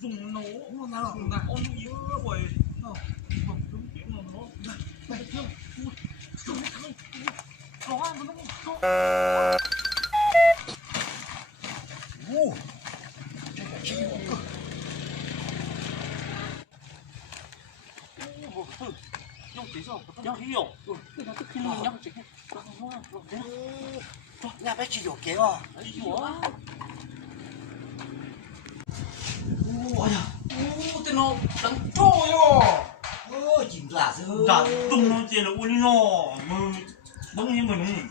dùng nó dùng là ôn yếu rồi dùng tiếng nó mày chưa dùng nó ô这个鸡我个用谁做？要黑哟，那个黑了，要谁？nhà bé chỉ dỗ kéo à? Ôi à, tên nó đắng trôi à? Chìm là chứ? Đã tung nó chỉ là ui nó, mà bỗng nhiên mình,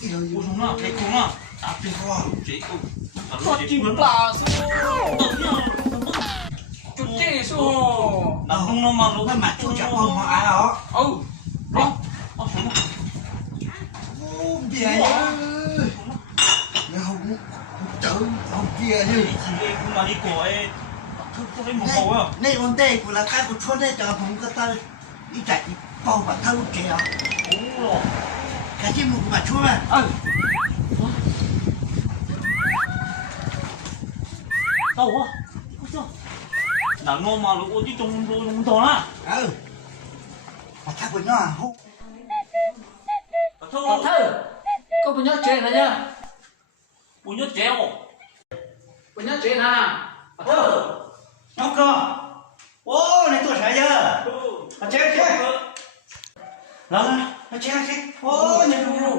ui chúng nó, cái chúng nó, đạp trên hoa, chế ui, nó chìm là chứ? Chút chế chứ? Đã tung nó mà nó cái mặt chú chả không mà ai đó? Đó, bia nhá, không chở không bia chứ. Chị cũng là đi cổ ấy, không thấy một màu à? Này vấn đề của là cái của chốt đấy cho không có ta đi chạy bao vào thâu kìa. Ồ, cái gì mà chốt à? Đâu á? Không là nó mà nó đi trong đó á? Mà thằng của nó à? Bà thơ, cô bún nhớ chế này nhá. Bún nhớ chế không? Bún nhớ chế nè. Bà thơ. Nhóc cơ. Ô, này tôi sai chưa? Bà chế. Lần, bà chế. Ô, này đúng.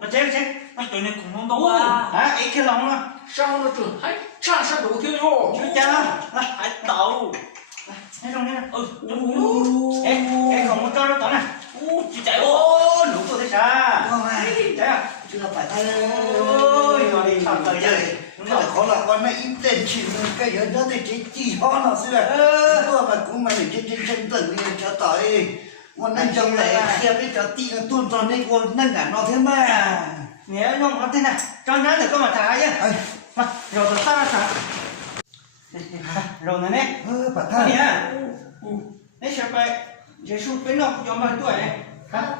Bà chế. Bà tụi này cũng không đâu à. Hả? Ý cái lòng đó. Sao nó trưởng hay cha sao đủ thiếu vô. Chứ cha. Hãy tàu. Thấy không nhá? Em không có cho nó tỏ nè. Chị chạy ô, đủ tôi thấy sao? Không ai, chạy à? Chưa phải thay ơi, mà đi thằng thời gian. Nó khó là con mày im tên chỉ cái gì đó thì chỉ ho nó xưa. Tôi mà cũng mà để trên tầng đi cho tới. Con nên trong này kia biết cho tí nó tuôn tròn đây con nên cả nó thế mà. Nhớ nhông nó thế này, cho nhớ được có mà thả nhá. Mà rồi ta thả. Rồi này nè, bà thả nhá. Đấy sao vậy? Giêsu bên nào cho mấy tuổi này? Hả?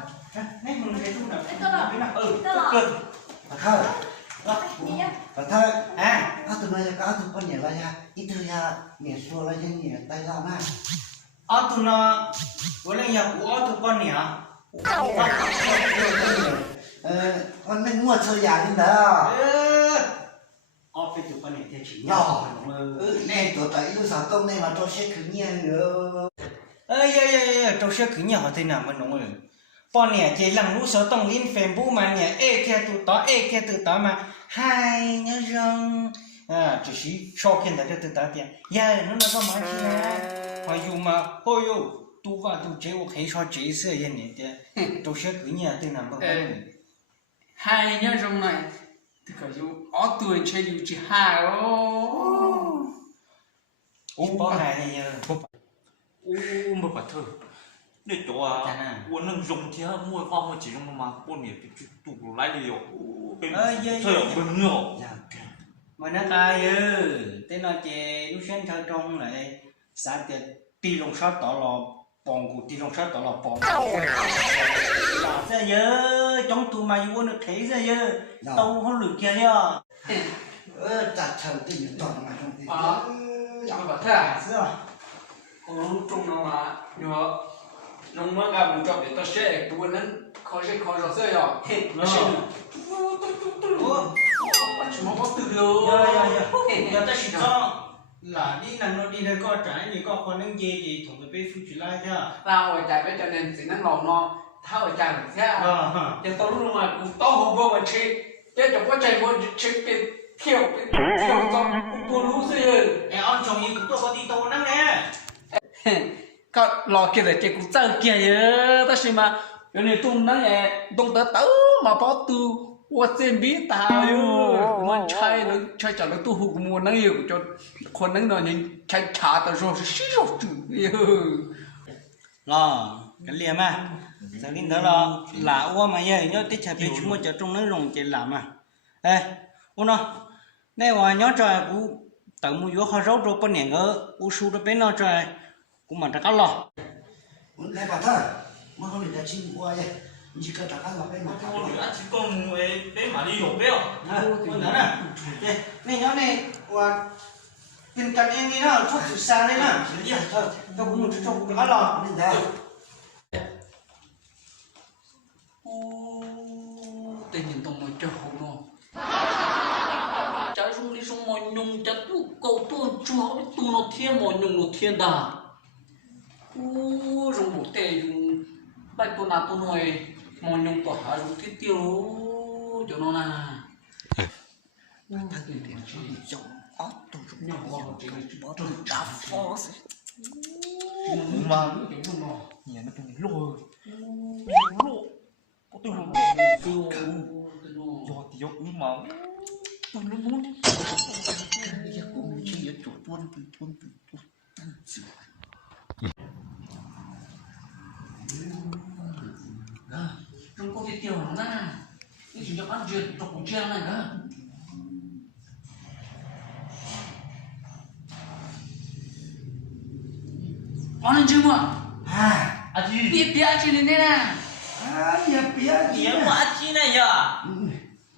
Nè mình Giêsu nào? Bên nào? Bà thơ. Bà thơ. Tụi nó có tụi con nhẹ là ya. Ít thôi ya, nhẹ xua là dân nhẹ tay ra mà. Tụi nó có lên nhà của tụi con nhẹ. Con mình mua chơi nhà đi đó. Cái tụi con nhẹ thì chỉ nhỏ. Nè tụi tại yêu sao công này mà tôi sẽ cứ nhẹ nữa. Trâu xe cứ nhỏ thế nào mà nóng rồi. Bọn nè chỉ lăng lũ sở tông liên phèm bố mà nè kia tụ tỏ mà hai nhá rong chỉ xí so khen tại tự tỏ tiền nó có mà gì nè mà dù mà hôi yo tu vào tu chế ok so chế sữa vậy nè tiền trâu xe cứ nhỏ thế nào mà hai nhá rong này thì cả dù ở tuổi chơi dù chỉ hai bỏ hai này nha. Mà bà thơ để chỗ uống nâng dùng thì mua hoa mua chỉ trong mà buôn miệt tụ lại đi rồi bên thời ở bên ngựa mà nó cay tên nó chè lúc sáng thơ trong lại sáng tiệt ti lông sát tỏ lò bòn của ti lông sát tỏ lò bòn ra giờ trong tụ mà uống được thấy ra giờ tàu không lử kia nhá chặt thằng thì những toàn mà không thì chẳng bảo thế à lúc trong nó mà nhớ nó mới gặp một chỗ để tôi sẽ buồn lên khó rồi sẽ rồi nó sẽ chỉ mong có từ giờ ta chỉ cho là đi nằm nó đi đây có trái gì có con nâng gì thì thằng người bên phụ chỉ lại chưa tao ở trái bên cho nên chỉ năng lòng nó thao ở trái được thế giờ tao lúc mà cũng to hồ vô mà chơi giờ chẳng có chạy vô chơi cái thiểu con buồn lú gì em ăn chồng gì cũng tôi có đi tàu năng nè có lò kia là chỉ cũng chơi kia nhớ ta xem mà cái này tung nắng này tung tới mà có từ qua xem biết tao yêu mà chơi trả lời tu hụt mua nắng yêu choคนนั้นnó nhìn chơi trả tao rồi xí rồi chữ lo cái liềm à giờ đến đó là uo mà nhớ nhớ tích chả biết chúng mình cho trong nó rồng chỉ làm à uo nó nàyว่าnhớ trời cũng tự mua vô khó rốt rồi bên này ngỡ u su đó bên nó trời cũng mà trả lo muốn lấy bà thơ mà không được xin qua vậy chỉ cần trả lo bên mà không được chỉ còn cái mà đi đổ béo này nhớ này qua tiền cắn em đi nào thuốc từ xa đấy nào thôi tôi cũng một chút cũng ăn lò nên thế tự nhiên tông nó chơi hồn nó trái sung đi sung mồi nhung trái tu cầu tu chúa tu nó thiên mồi nhung nó thiên đà dùng bộ tê dùng bài tu nào tu nói mồi nhung tỏa hạ dùng thiết tiêu cho nó là thằng tiền tiền chỉ dùng ớt tu dùng nhau vào chỉ bỏ tu đạp phô mà nhà nó từng lôi có tôi luôn do thì do máu tôi nó muốn cái cũng chỉ ở chỗ tuôn trong có cái tiểu nó nè cái chuyện cho ăn chuyện trong cuộc chiến này cả ăn lên chưa mà à gì bia bia chỉ lên đây nè nhà bia quá chi này giờ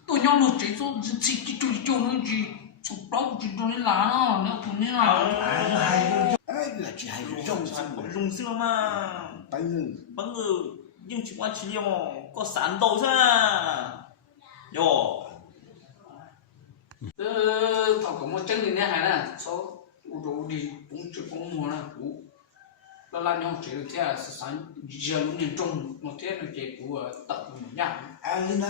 tôi nhau một chỉ số chỉ cái chỗ nó chỉ chụp đó chỉ cho nên lá nó nó cũng như nào là chỉ hay rong rung xưa mà bắn ngừ nhưng chỉ qua chỉ liều có sẵn đầu ra yo thằng có một chân thì nè hay nè số đồ đi cũng chỉ có mua nè cũng là làm nhau chỉ được theo sáng giờ lúc nhìn trong một thế là chỉ của tập nhạc nhưng mà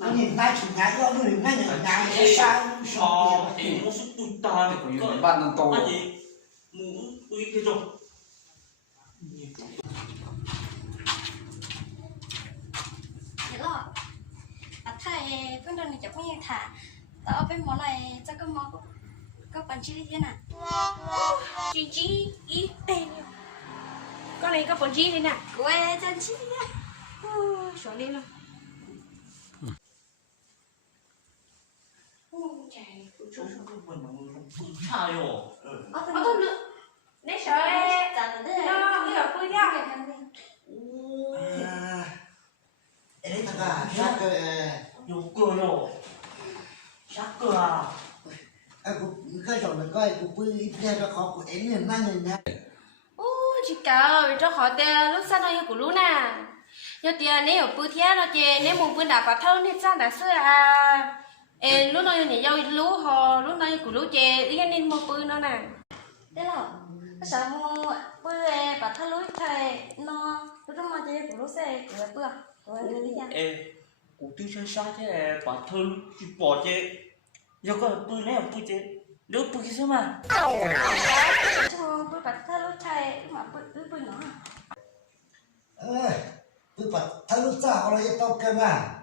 nó nhìn tay chụp ngái nó nhìn ngay nhở ngái sao thì nó sức tụt ta để có những bạn đang to anh gì muốn tôi cái rồi thế là thầy bên đây chắc không thả tao bên món này chắc có món có bản chi thế nào chi ít tiền con này có bản chi thế nào quê chân chi thế xuống đi luôn chạy sao yo thôi nữa nếu sợ nó bây giờ vui theo đấy thằng à sát cơ yo cơ yo sát cơ à cái rồi mình coi cũng vui ít ra cho khó của em liền mang người nha chị cậu cho khỏi tiền lúc sau nó của lũ nè cho tiền nếu ở bữa thế nó chè nếu một bữa nào có thâu thì sao đã xưa à lúc nó nhảy dâu lũ họ lúc nó của lũ chè ý nên một bữa nó nè thế là sao mua bữa bà thâu lũ thầy nó lúc đó mà chè của lũ xe của bữa của đi ra ê cụ tiêu chơi sao thế bản thân chỉ bỏ chơi giờ có tôi này tôi chơi nếu tôi cái gì mà cho bữa bà thâu lũ thầy mà bữa nó bữa bà thâu lũ cha họ lại tao cơ mà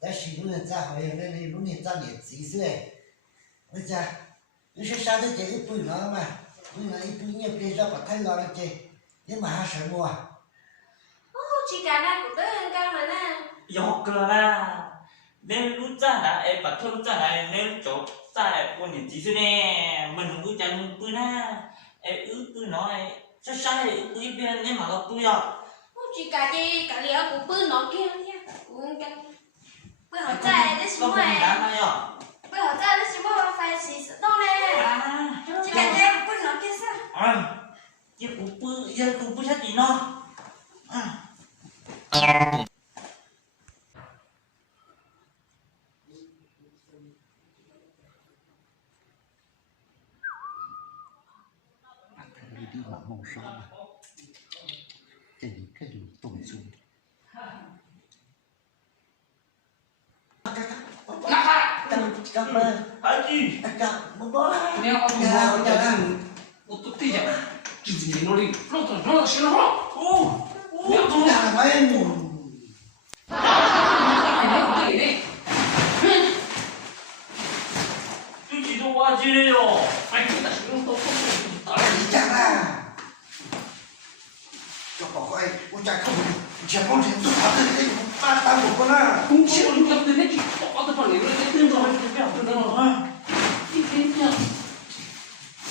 đã sử dụng người cha họ lên lúc này cha nhiệt gì xưa bây giờ lúc sau sao thế chơi bữa nó mà bữa nó ít bữa nhiều bây giờ bà thay lo là chơi nhưng mà sợ mua chị cả đang cũng tới hơn cao mà nè yo cơ là nên lúc cha đã em bản thân cha này nên chỗ cha này con nhìn gì xưa nè mình không cứ chạy mình bữa na em bữa nói sao sai bữa bên em mà gặp tôi à chị cả gì cả liệu cũng bữa nó kia nha bữa họ chạy đấy xíu này bữa họ chạy đấy xíu mà phải xí đâu nè chị cả gì bữa nó kia sao chứ cũng bữa sát gì nó đi vào màu son mà cái đường tùng xuống cảm ơn anh gì một bó nếu ông dùng một cái một chút tí vậy chỉ gì nó đi nó xin nó nếu không làm mấy cái này tôi chỉ đâu qua gì đấy rồi anh cứ đặt xuống tôi không chẳng à cho bảo anh ôi trời không chẳng con thì tôi tháo cái ba tao một con à cũng chưa được từ đấy chỉ có cái phần này nó cái tương rồi cái béo tương rồi đi đến nhá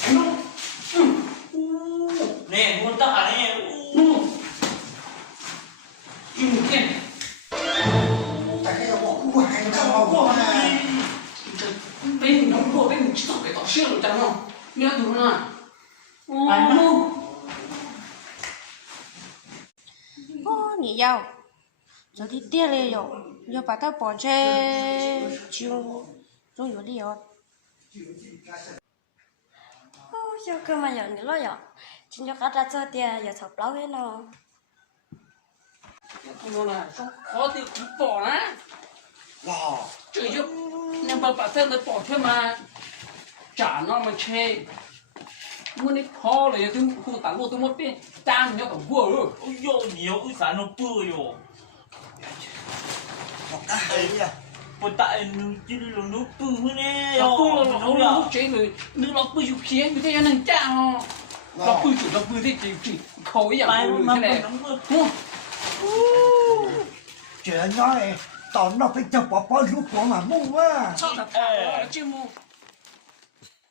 anh nó nè muốn tạ nè im một cái tại cái bỏ cua hành trong máu của mà bên nó cua bên chỉ tao cái tao xưa rồi chẳng không nhớ tụi nó ô nhỉ giàu rồi thì tiền lên rồi giờ bà ta bỏ chơi chiều rồi rồi đi rồi ô giờ cơ mà giờ nữa lo giờ chỉ cho cả ra chơi tiền giờ thập lâu hết nó tụi nó là khó thì cũng bỏ á wow chơi chứ nhưng mà bản thân nó bỏ thôi mà trả nó mà chơi muốn đi khó rồi tôi không tặng tôi mất tiền trang nhớ tổng vua rồi ôi yo nhiều cái sản nó bự yo ai à còn tại nó chỉ là nó bự hơn nè nó bự là nó chơi rồi nó bự chụp khiến như thế nên trang nó bự thì chỉ khốiอย่างbự thế này chuyện nói tao nó phải cho bỏ bỏ lúc của mà mua á sao là chứ mua